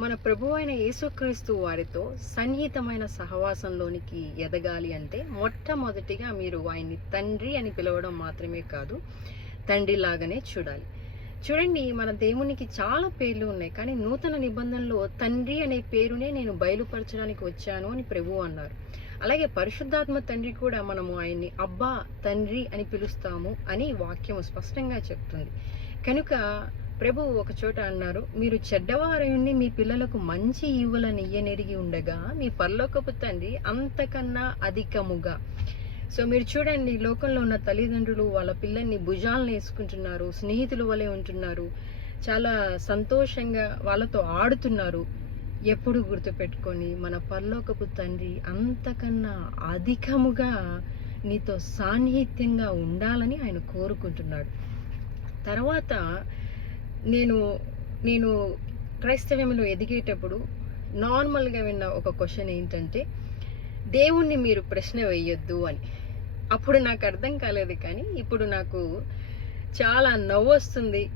మన ప్రభు అయిన యేసుక్రీస్తు వారితో సన్నిహితమైన సహవాసంలోనికి ఎదగాలి అంటే మొట్టమొదటిగా మీరు ఆయన్ని తండ్రి అని పిలవడం మాత్రమే కాదు తండ్రి లాగానే చూడాలి. చూడండి మన దేవునికి చాలా పేర్లు ఉన్నాయి కానీ నూతన నిబంధనలో తండ్రి అనే పేరునే నేను బయలుపరచడానికి వచ్చాను అని ప్రభు అన్నారు. అలాగే పరిశుద్ధాత్మ తండ్రి కూడా మనము ఆయన్ని అబ్బా తండ్రి అని పిలుస్తాము అని వాక్యం స్పష్టంగా చెప్తుంది. కనుక ప్రభు ఒక చోట అన్నారు మీరు చెడ్డవారయుండి మీ పిల్లలకు మంచి ఈవులను ఇయ్యనెరిగి ఉండగా మీ పరలోకపు తండ్రి అంతకన్నా అధికముగా. సో మీరు చూడండి లోకంలో ఉన్న తల్లిదండ్రులు వాళ్ళ పిల్లల్ని భుజాలను వేసుకుంటున్నారు స్నేహితుల వలె ఉంటున్నారు చాలా సంతోషంగా వాళ్ళతో ఆడుతున్నారు. ఎప్పుడు గుర్తుపెట్టుకొని మన పరలోకపు తండ్రి అంతకన్నా అధికముగా నీతో సాన్నిహిత్యంగా ఉండాలని ఆయన కోరుకుంటున్నాడు. తర్వాత నేను నేను క్రైస్తవ్యంలో ఎదిగేటప్పుడు నార్మల్గా విన్న ఒక క్వశ్చన్ ఏంటంటే దేవుణ్ణి మీరు ప్రశ్న వేయొద్దు అని. అప్పుడు నాకు అర్థం కాలేదు కానీ ఇప్పుడు నాకు చాలా నవ్వు వస్తుంది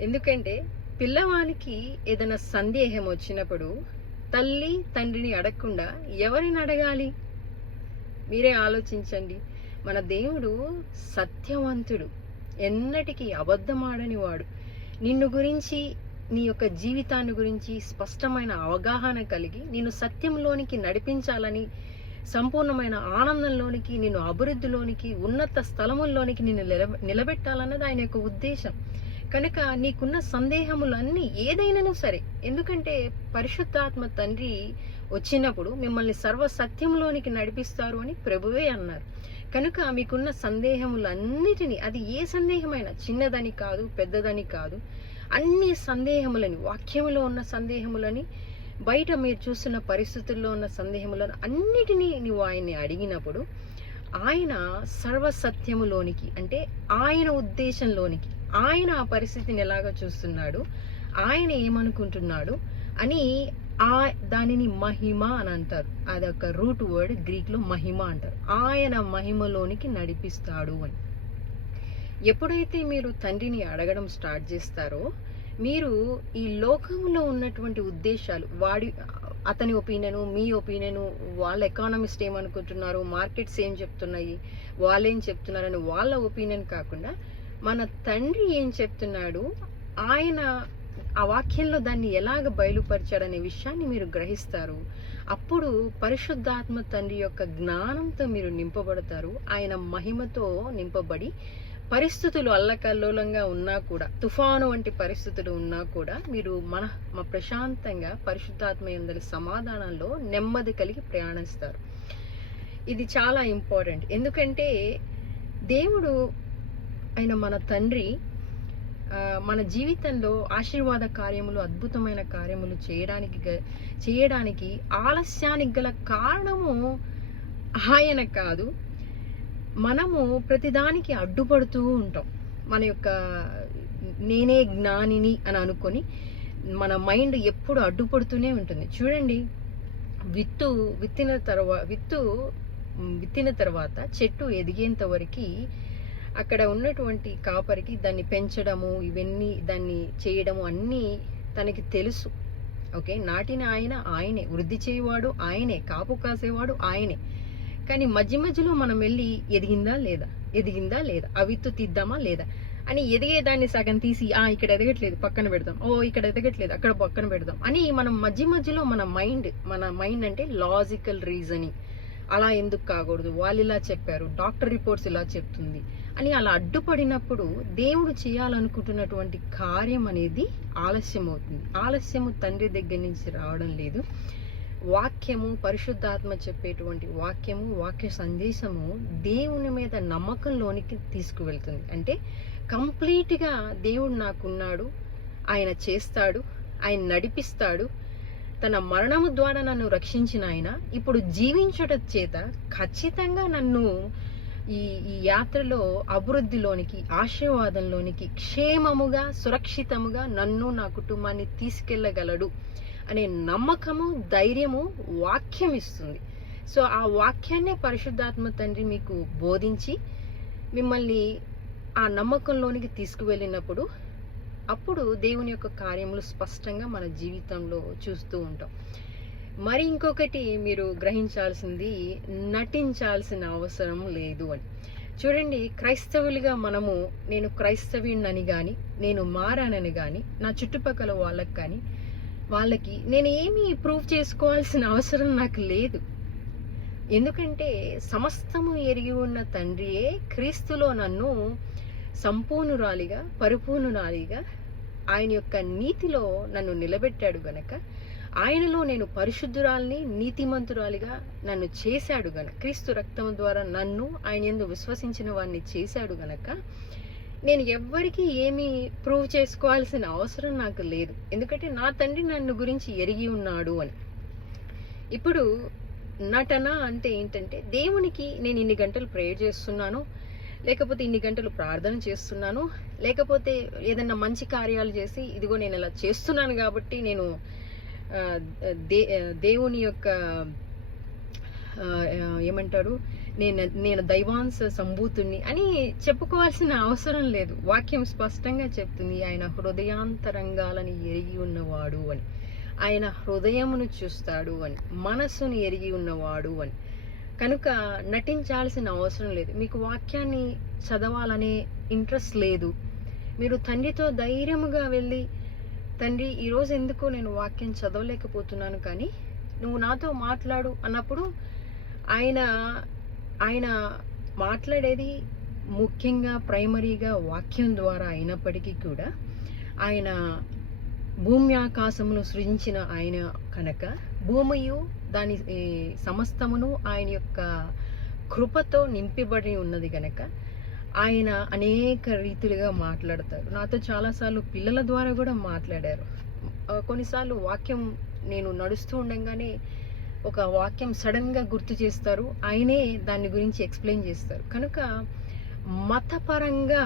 ఎందుకంటే పిల్లవానికి ఏదైనా సందేహం వచ్చినప్పుడు తల్లి తండ్రిని అడగకుండా ఎవరిని అడగాలి? మీరే ఆలోచించండి. మన దేవుడు సత్యవంతుడు. ఎన్నటికీ అబద్ధమాడని వాడు నిన్ను గురించి నీ యొక్క జీవితాన్ని గురించి స్పష్టమైన అవగాహన కలిగి నిన్ను సత్యంలోనికి నడిపించాలని సంపూర్ణమైన ఆనందంలోనికి నిన్ను అభివృద్ధిలోనికి ఉన్నత స్థలముల్లోనికి నిన్ను నిలబ నిలబెట్టాలన్నది ఆయన యొక్క ఉద్దేశం. కనుక నీకున్న సందేహములన్నీ ఏదైనాను సరే ఎందుకంటే పరిశుద్ధాత్మ తండ్రి వచ్చినప్పుడు మిమ్మల్ని సర్వ సత్యంలోనికి నడిపిస్తారు అని ప్రభువే అన్నారు. కనుక మీకున్న సందేహములన్నిటినీ అది ఏ సందేహమైనా చిన్నదని కాదు పెద్దదని కాదు అన్ని సందేహములని వాక్యములో ఉన్న సందేహములని బయట మీరు చూస్తున్న పరిస్థితుల్లో ఉన్న సందేహములను అన్నిటినీ నువ్వు ఆయన్ని అడిగినప్పుడు ఆయన సర్వసత్యములోనికి అంటే ఆయన ఉద్దేశంలోనికి ఆయన ఆ పరిస్థితిని ఎలాగ చూస్తున్నాడు ఆయన ఏమనుకుంటున్నాడు అని ఆ దానిని మహిమ అని అంటారు. అది ఒక రూట్ వర్డ్ గ్రీక్లో మహిమ అంటారు. ఆయన మహిమలోనికి నడిపిస్తాడు అని. ఎప్పుడైతే మీరు తండ్రిని అడగడం స్టార్ట్ చేస్తారో మీరు ఈ లోకంలో ఉన్నటువంటి ఉద్దేశాలు వాడి అతని ఒపీనియను మీ ఒపీనియను వాళ్ళ ఎకానమిస్ట్ ఏమనుకుంటున్నారు మార్కెట్స్ ఏం చెప్తున్నాయి వాళ్ళేం చెప్తున్నారని వాళ్ళ ఒపీనియన్ కాకుండా మన తండ్రి ఏం చెప్తున్నాడు ఆయన ఆ వాక్యంలో దాన్ని ఎలాగ బయలుపరిచాడనే విషయాన్ని మీరు గ్రహిస్తారు. అప్పుడు పరిశుద్ధాత్మ తండ్రి యొక్క జ్ఞానంతో మీరు నింపబడతారు. ఆయన మహిమతో నింపబడి పరిస్థితులు అల్లకల్లోలంగా ఉన్నా కూడా తుఫాను వంటి పరిస్థితులు ఉన్నా కూడా మీరు మన మా ప్రశాంతంగా పరిశుద్ధాత్మ ఎందరి సమాధానంలో నెమ్మది కలిగి ప్రయాణిస్తారు. ఇది చాలా ఇంపార్టెంట్. ఎందుకంటే దేవుడు ఆయన మన తండ్రి మన జీవితంలో ఆశీర్వాద కార్యములు అద్భుతమైన కార్యములు చేయడానికి చేయడానికి ఆలస్యానికి గల కారణము ఆయన కాదు. మనము ప్రతిదానికి అడ్డుపడుతూ ఉంటాం. మన యొక్క నేనే జ్ఞానిని అని అనుకొని మన మైండ్ ఎప్పుడు అడ్డుపడుతూనే ఉంటుంది. చూడండి విత్తు విత్తిన తర్వాత విత్తు విత్తిన తర్వాత చెట్టు ఎదిగేంత వరకు అక్కడ ఉన్నటువంటి కాపరికి దాన్ని పెంచడము ఇవన్నీ దాన్ని చేయడము అన్నీ తనకి తెలుసు. ఓకే? నాటిన ఆయన ఆయనే. వృద్ధి చేయవాడు ఆయనే. కాపు కాసేవాడు ఆయనే. కానీ మధ్య మధ్యలో మనం వెళ్ళి ఎదిగిందా లేదా? ఎదిగిందా లేదా? ఆ విత్తు తీద్దామా లేదా? అని ఎదిగేదాన్ని సగం తీసి ఆ ఇక్కడ ఎదగట్లేదు పక్కన పెడదాం. ఓ ఇక్కడ ఎదగట్లేదు అక్కడ పక్కన పెడదాం. అని మనం మధ్య మధ్యలో మన మైండ్ మన మైండ్ అంటే లాజికల్ రీజనింగ్. అలా ఎందుకు కాకూడదు? వాళ్ళు ఇలా చెప్పారు డాక్టర్ రిపోర్ట్స్ ఇలా చెప్తుంది అని అలా అడ్డుపడినప్పుడు దేవుడు చేయాలనుకుంటున్నటువంటి కార్యం అనేది ఆలస్యం అవుతుంది ఆలస్యము తండ్రి దగ్గర నుంచి రావడం లేదు. వాక్యము పరిశుద్ధాత్మ చెప్పేటువంటి వాక్యము వాక్య సందేశము దేవుని మీద నమ్మకంలోనికి తీసుకువెళ్తుంది. అంటే కంప్లీట్గా దేవుడు నాకున్నాడు ఆయన చేస్తాడు ఆయన నడిపిస్తాడు తన మరణము ద్వారా నన్ను రక్షించిన ఆయన ఇప్పుడు జీవించుట చేత ఖచ్చితంగా నన్ను ఈ ఈ యాత్రలో అభివృద్ధిలోనికి ఆశీర్వాదంలోనికి క్షేమముగా సురక్షితముగా నన్ను నా కుటుంబాన్ని తీసుకెళ్ళగలడు అనే నమ్మకము ధైర్యము వాక్యం ఇస్తుంది సో ఆ వాక్యాన్నే పరిశుద్ధాత్మ తండ్రి మీకు బోధించి మిమ్మల్ని ఆ నమ్మకంలోనికి తీసుకువెళ్ళినప్పుడు అప్పుడు దేవుని యొక్క కార్యములు స్పష్టంగా మన జీవితంలో చూస్తూ ఉంటాం. మరి ఇంకొకటి మీరు గ్రహించాల్సింది నటించాల్సిన అవసరం లేదు అని. చూడండి క్రైస్తవులుగా మనము నేను క్రైస్తవుడినని కానీ నేను మారానని కానీ నా చుట్టుపక్కల వాళ్ళకి కానీ వాళ్ళకి నేను ఏమీ ప్రూవ్ చేసుకోవాల్సిన అవసరం నాకు లేదు. ఎందుకంటే సమస్తము ఎరిగి ఉన్న తండ్రియే క్రీస్తులో నన్ను సంపూర్ణురాలిగా పరిపూర్ణురాలిగా ఆయన యొక్క నీతిలో నన్ను నిలబెట్టాడు గనక ఆయనలో నేను పరిశుద్ధురాల్ని నీతిమంతురాలిగా నన్ను చేశాడు గనక క్రీస్తు రక్తం ద్వారా నన్ను ఆయన ఎందు విశ్వసించిన వాడిని చేశాడు గనక నేను ఎవ్వరికీ ఏమీ ప్రూవ్ చేసుకోవాల్సిన అవసరం నాకు లేదు. ఎందుకంటే నా తండ్రి నన్ను గురించి ఎరిగి ఉన్నాడు అని. ఇప్పుడు నటన అంటే ఏంటంటే దేవునికి నేను ఇన్ని గంటలు ప్రేయర్ చేస్తున్నాను లేకపోతే ఇన్ని గంటలు ప్రార్థన చేస్తున్నాను. లేకపోతే ఏదన్నా మంచి కార్యాలు చేసి ఇదిగో నేను ఇలా చేస్తున్నాను కాబట్టి నేను దే దేవుని యొక్క ఏమంటాడు ఏమంటారు నేను నేను దైవాంశ సంభూతుణ్ణి అని చెప్పుకోవాల్సిన అవసరం లేదు. వాక్యం స్పష్టంగా చెప్తుంది ఆయన హృదయాంతరంగాలని ఎరిగి ఉన్నవాడు అని. ఆయన హృదయమును చూస్తాడు అని మనస్సును ఎరిగి ఉన్నవాడు అని. కనుక నటించాల్సిన అవసరం లేదు. మీకు వాక్యాన్ని చదవాలనే ఇంట్రెస్ట్ లేదు. మీరు తండ్రితో ధైర్యముగా వెళ్ళి తండ్రి ఈరోజు ఎందుకో నేను వాక్యం చదవలేకపోతున్నాను కానీ నువ్వు నాతో మాట్లాడు అన్నప్పుడు ఆయన ఆయన మాట్లాడేది ముఖ్యంగా ప్రైమరీగా వాక్యం ద్వారా అయినప్పటికీ కూడా ఆయన భూమి ఆకాశమును సృజించిన ఆయన కనుక భూమియు దాని ఈ, సమస్తమును ఆయన యొక్క కృపతో నింపిబడి ఉన్నది కనుక ఆయన అనేక రీతిలుగా మాట్లాడతారు. నాతో చాలాసార్లు పిల్లల ద్వారా కూడా మాట్లాడారు. కొన్నిసార్లు వాక్యం నేను నడుస్తూ ఉండగానే ఒక వాక్యం సడన్గా గుర్తు చేస్తారు. ఆయనే దాని గురించి ఎక్స్ప్లెయిన్ చేస్తారు. కనుక మతపరంగా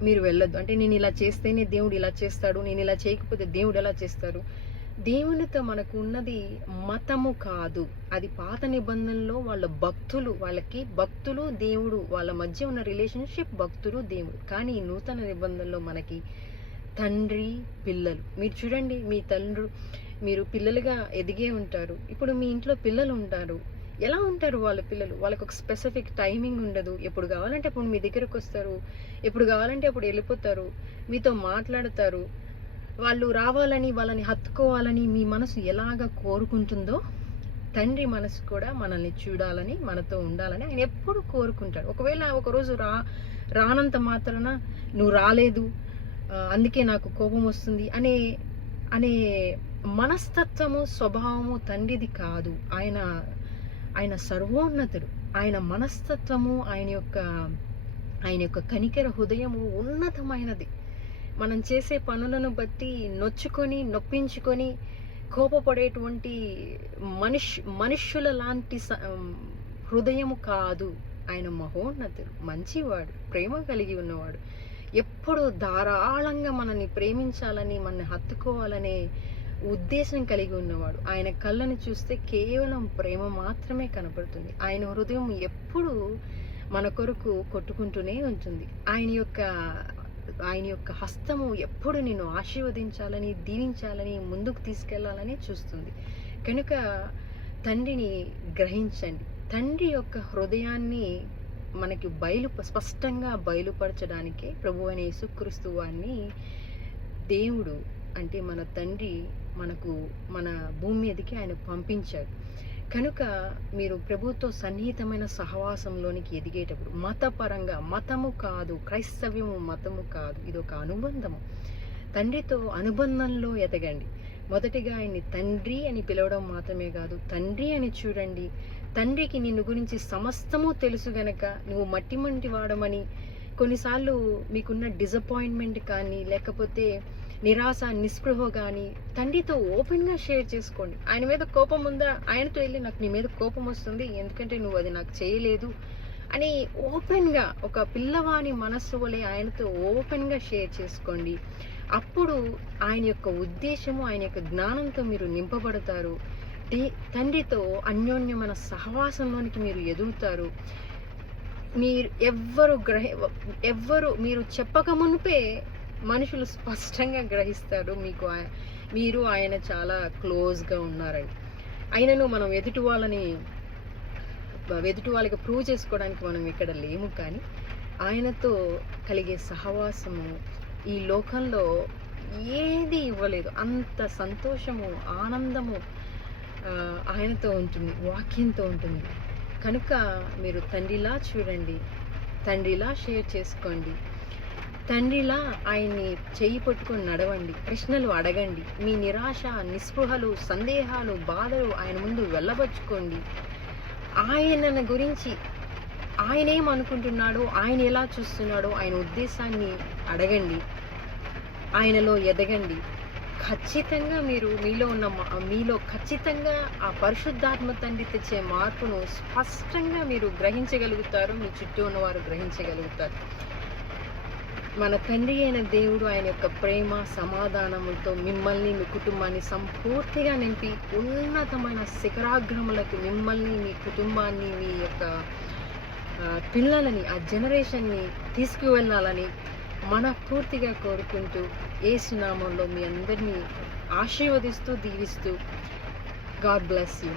మీరు వెళ్ళొద్దు. అంటే నేను ఇలా చేస్తేనే దేవుడు ఇలా చేస్తాడు నేను ఇలా చేయకపోతే దేవుడు ఎలా చేస్తాడు? దేవునితో మనకు ఉన్నది మతము కాదు. అది పాత నిబంధనలో వాళ్ళ భక్తులు వాళ్ళకి భక్తులు దేవుడు వాళ్ళ మధ్య ఉన్న రిలేషన్షిప్ భక్తులు దేవుడు. కానీ ఈ నూతన నిబంధనలో మనకి తండ్రి పిల్లలు. మీరు చూడండి మీ తండ్రు మీరు పిల్లలుగా ఎదిగే ఉంటారు. ఇప్పుడు మీ ఇంట్లో పిల్లలు ఉంటారు. ఎలా ఉంటారు వాళ్ళ పిల్లలు? వాళ్ళకి ఒక స్పెసిఫిక్ టైమింగ్ ఉండదు. ఎప్పుడు కావాలంటే అప్పుడు మీ దగ్గరకు వస్తారు. ఎప్పుడు కావాలంటే అప్పుడు వెళ్ళిపోతారు. మీతో మాట్లాడతారు. వాళ్ళు రావాలని వాళ్ళని హత్తుకోవాలని మీ మనసు ఎలాగ కోరుకుంటుందో తండ్రి మనసు కూడా మనల్ని చూడాలని మనతో ఉండాలని ఆయన ఎప్పుడు కోరుకుంటాడు. ఒకవేళ ఒకరోజు రా రానంత మాత్రాన నువ్వు రాలేదు అందుకే నాకు కోపం వస్తుంది అనే అనే మనస్తత్వము స్వభావము తండ్రిది కాదు. ఆయన ఆయన సర్వోన్నతుడు. ఆయన మనస్తత్వము ఆయన యొక్క ఆయన యొక్క కనికర హృదయము ఉన్నతమైనది. మనం చేసే పనులను బట్టి నొచ్చుకొని నొప్పించుకొని కోపపడేటువంటి మనుష్ మనుష్యుల లాంటి స- హృదయము కాదు. ఆయన మహోన్నతుడు మంచివాడు ప్రేమ కలిగి ఉన్నవాడు. ఎప్పుడు ధారాళంగా మనల్ని ప్రేమించాలని మనల్ని హత్తుకోవాలనే ఉద్దేశం కలిగి ఉన్నవాడు. ఆయన కళ్ళను చూస్తే కేవలం ప్రేమ మాత్రమే కనపడుతుంది. ఆయన హృదయం ఎప్పుడు మన కొరకు కొట్టుకుంటూనే ఉంటుంది. ఆయన యొక్క ఆయన యొక్క హస్తము ఎప్పుడు నిన్ను ఆశీర్వదించాలని దీవించాలని ముందుకు తీసుకెళ్ళాలని చూస్తుంది. కనుక తండ్రిని గ్రహించండి. తండ్రి యొక్క హృదయాన్ని మనకి బయలు స్పష్టంగా బయలుపరచడానికే ప్రభు అనే యేసుక్రీస్తు వారిని దేవుడు అంటే మన తండ్రి మనకు మన భూమి మీదకి ఆయన పంపించాడు. కనుక మీరు ప్రభుత్వ సన్నిహితమైన సహవాసంలోనికి ఎదిగేటప్పుడు మతపరంగా మతము కాదు క్రైస్తవ్యము మతము కాదు ఇది ఒక అనుబంధము. తండ్రితో అనుబంధంలో ఎదగండి. మొదటిగా ఆయన్ని తండ్రి అని పిలవడం మాత్రమే కాదు తండ్రి అని చూడండి. తండ్రికి నిన్ను గురించి సమస్తము తెలుసు గనక నువ్వు మట్టి మంటి వాడమని కొన్నిసార్లు మీకున్న డిసప్పాయింట్మెంట్ కానీ లేకపోతే నిరాశ నిస్పృహ కానీ తండ్రితో ఓపెన్గా షేర్ చేసుకోండి. ఆయన మీద కోపం ఉందా? ఆయనతో వెళ్ళి నాకు నీ మీద కోపం వస్తుంది ఎందుకంటే నువ్వు అది నాకు చేయలేదు అని ఓపెన్గా ఒక పిల్లవాని మనస్సు వలె ఆయనతో ఓపెన్గా షేర్ చేసుకోండి. అప్పుడు ఆయన యొక్క ఉద్దేశము ఆయన యొక్క జ్ఞానంతో మీరు నింపబడతారు. తండ్రితో అన్యోన్యమైన సహవాసంలోనికి మీరు ఎదుగుతారు. మీరు ఎవ్వరు గ్రహ ఎవ్వరు మీరు చెప్పక మునిపే మనుషులు స్పష్టంగా గ్రహిస్తారు మీకు ఆయ- మీరు ఆయన చాలా క్లోజ్గా ఉన్నారని. అయినను మనం ఎదుటి వాళ్ళని ఎదుటి వాళ్ళకి ప్రూవ్ చేసుకోవడానికి మనం ఇక్కడ లేము కానీ ఆయనతో కలిగే సహవాసము ఈ లోకంలో ఏది ఇవ్వలేదు. అంత సంతోషము ఆనందము ఆయనతో ఉంటుంది వాక్యంతో ఉంటుంది. కనుక మీరు తండ్రిలా చూడండి తండ్రిలా షేర్ చేసుకోండి. తండ్రిలా ఆయన్ని చేయి పట్టుకొని నడవండి ప్రశ్నలు అడగండి. మీ నిరాశ నిస్పృహలు సందేహాలు బాధలు ఆయన ముందు వెళ్ళబచ్చుకోండి ఆయన గురించి ఆయన అనుకుంటున్నాడో ఆయన ఎలా చూస్తున్నాడో ఆయన ఉద్దేశాన్ని అడగండి. ఆయనలో ఎదగండి. ఖచ్చితంగా మీరు మీలో ఉన్న మా- మీలో ఖచ్చితంగా ఆ పరిశుద్ధాత్మ తండ్రి తెచ్చే మార్పును స్పష్టంగా మీరు గ్రహించగలుగుతారు మీ చుట్టూ ఉన్నవారు గ్రహించగలుగుతారు. మన తండ్రి అయిన దేవుడు ఆయన యొక్క ప్రేమ సమాధానములతో మిమ్మల్ని మీ కుటుంబాన్ని సంపూర్తిగా నింపి ఉన్నతమైన శిఖరాగ్రములకు మిమ్మల్ని మీ కుటుంబాన్ని మీ యొక్క పిల్లలని ఆ జనరేషన్ని తీసుకువెళ్ళాలని మనపూర్తిగా కోరుకుంటూ ఏసునామంలో మీ అందరినీ ఆశీర్వదిస్తూ దీవిస్తూ. God bless you.